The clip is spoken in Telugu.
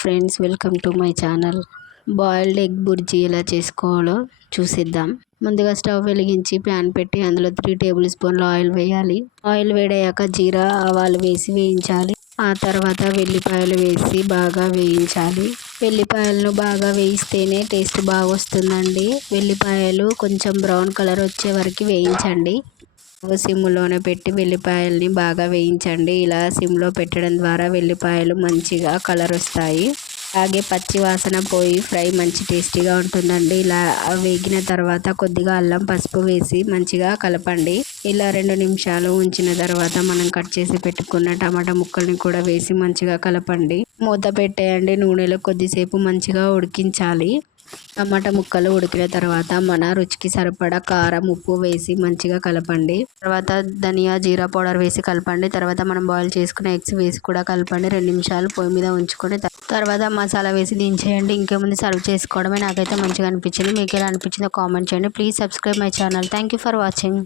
Friends, welcome to my channel. Boiled egg bhurji ఎలా చేసుకోవాలో చూసిద్దాం. ముందుగా స్టవ్ వెలిగించి ప్యాన్ పెట్టి అందులో 3 టేబుల్ స్పూన్ల ఆయిల్ వేయాలి. ఆయిల్ వేడయ్యాక జీరా ఆవాలు వేసి వేయించాలి. ఆ తర్వాత వెల్లిపాయలు వేసి బాగా వేయించాలి. వెల్లిపాయలను బాగా వేయిస్తేనే టేస్ట్ బాగా వస్తుందండి. వెల్లిపాయలు కొంచెం బ్రౌన్ కలర్ వచ్చే వరకు వేయించండి. సిమ్లోనే పెట్టి వెల్లిపాయల్ని బాగా వేయించండి. ఇలా సిమ్లో పెట్టడం ద్వారా వెల్లిపాయలు మంచిగా కలర్ వస్తాయి. అలాగే పచ్చి వాసన పోయి ఫ్రై మంచి టేస్టీగా ఉంటుందండి. ఇలా వేగిన తర్వాత కొద్దిగా అల్లం పసుపు వేసి మంచిగా కలపండి. ఇలా 2 నిమిషాలు ఉంచిన తర్వాత మనం కట్ చేసి పెట్టుకున్న టమాటా ముక్కల్ని కూడా వేసి మంచిగా కలపండి. మూత పెట్టేయండి. నూనెలో కొద్దిసేపు మంచిగా ఉడికించాలి. టమాటా ముక్కలు ఉడికిన తర్వాత మన రుచికి సరిపడా కారం ఉప్పు వేసి మంచిగా కలపండి. తర్వాత ధనియా జీరా పౌడర్ వేసి కలపండి. తర్వాత మనం బాయిల్ చేసుకున్న ఎగ్స్ వేసి కూడా కలపండి. 2 నిమిషాలు పొయ్యి మీద ఉంచుకొని తర్వాత మసాలా వేసి దించేయండి. ఇంకేముంది, సర్వ్ చేసుకోవడమే. నాకైతే మంచిగా అనిపించింది. మీకు ఎలా అనిపించిందో కామెంట్ చేయండి. Please subscribe my channel. Thank you for watching.